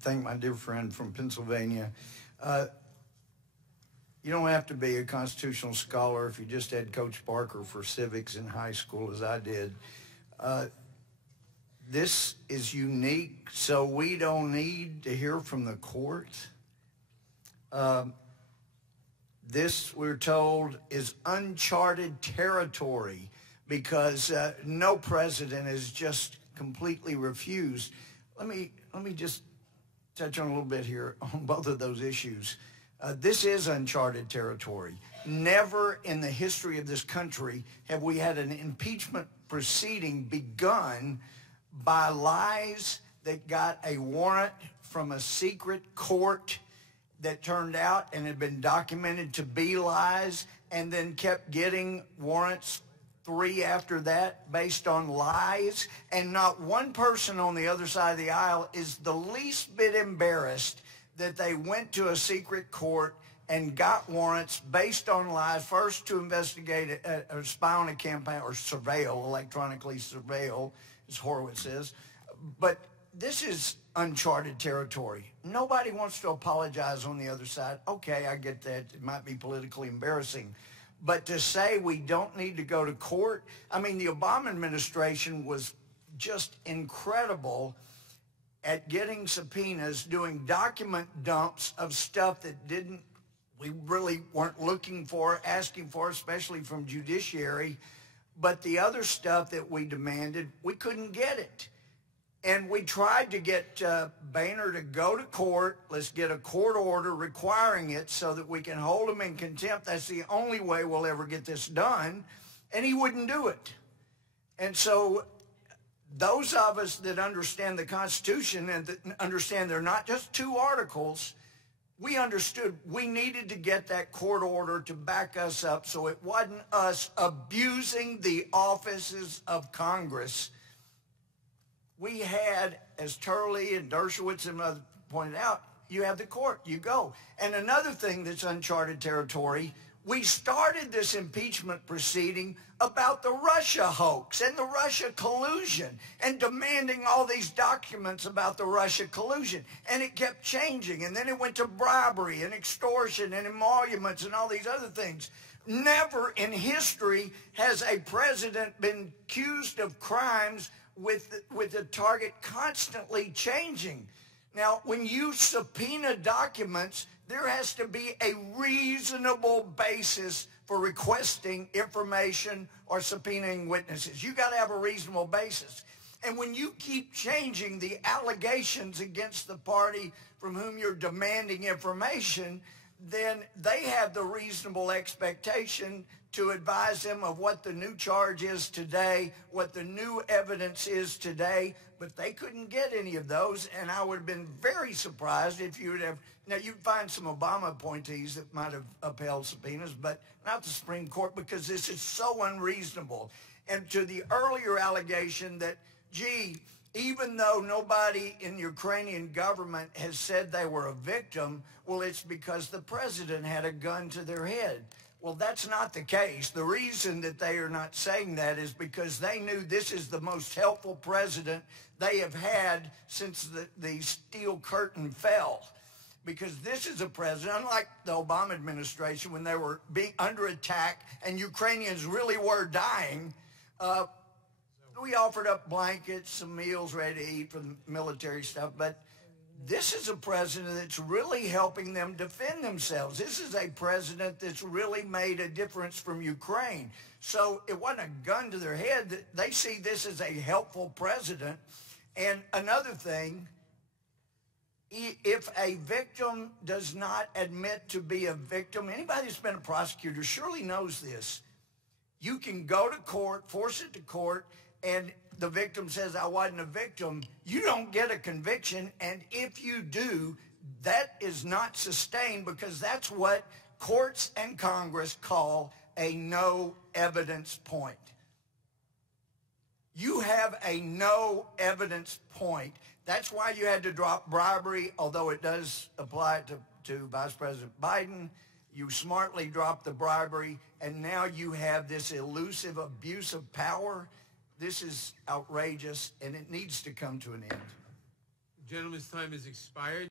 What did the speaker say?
thank my dear friend from Pennsylvania. You don't have to be a constitutional scholar if you just had Coach Barker for civics in high school, as I did. This is unique, so we don't need to hear from the court. This, we're told, is uncharted territory because no president has just completely refused. Let me just touch on a little bit here on both of those issues. This is uncharted territory. Never in the history of this country have we had an impeachment proceeding begun by lies that got a warrant from a secret court that turned out and had been documented to be lies, and then kept getting warrants 3 after that based on lies. And not one person on the other side of the aisle is the least bit embarrassed that they went to a secret court and got warrants based on lies, first to investigate or spy on a campaign or surveil, electronically surveil, as Horowitz says. But this is uncharted territory. Nobody wants to apologize on the other side. Okay, I get that. It might be politically embarrassing. But to say we don't need to go to court, I mean, the Obama administration was just incredible at getting subpoenas, doing document dumps of stuff that we really weren't looking for, asking for, especially from judiciary. But the other stuff that we demanded, we couldn't get it. And we tried to get Boehner to go to court. Let's get a court order requiring it so that we can hold him in contempt. That's the only way we'll ever get this done. And he wouldn't do it. And so those of us that understand the Constitution and that understand they're not just 2 articles, we understood we needed to get that court order to back us up so it wasn't us abusing the offices of Congress. We had, as Turley and Dershowitz and others pointed out, you have the court, you go. And another thing that's uncharted territory, we started this impeachment proceeding about the Russia hoax and the Russia collusion and demanding all these documents about the Russia collusion. And it kept changing. And then it went to bribery and extortion and emoluments and all these other things. Never in history has a president been accused of crimes with the target constantly changing. Now, when you subpoena documents, there has to be a reasonable basis for requesting information or subpoenaing witnesses. You got to have a reasonable basis. And when you keep changing the allegations against the party from whom you're demanding information, then they have the reasonable expectation to advise them of what the new charge is today, what the new evidence is today, but they couldn't get any of those, and I would have been very surprised if you would have. Now, you'd find some Obama appointees that might have upheld subpoenas, but not the Supreme Court, because this is so unreasonable. And to the earlier allegation that, gee, even though nobody in the Ukrainian government has said they were a victim, well, it's because the president had a gun to their head. Well, that's not the case. The reason that they are not saying that is because they knew this is the most helpful president they have had since the steel curtain fell. Because this is a president, unlike the Obama administration when they were being under attack and Ukrainians really were dying, we offered up blankets, some meals ready to eat for the military stuff, but this is a president that's really helping them defend themselves. This is a president that's really made a difference from Ukraine. So it wasn't a gun to their head. They see this as a helpful president. And another thing, if a victim does not admit to be a victim, anybody that's been a prosecutor surely knows this. You can go to court, force it to court, and the victim says, I wasn't a victim, you don't get a conviction. And if you do, that is not sustained, because that's what courts and Congress call a no evidence point. You have a no evidence point. That's why you had to drop bribery, although it does apply to Vice President Biden. You smartly dropped the bribery, and now you have this elusive abuse of power. This is outrageous, and it needs to come to an end. Gentleman's time has expired.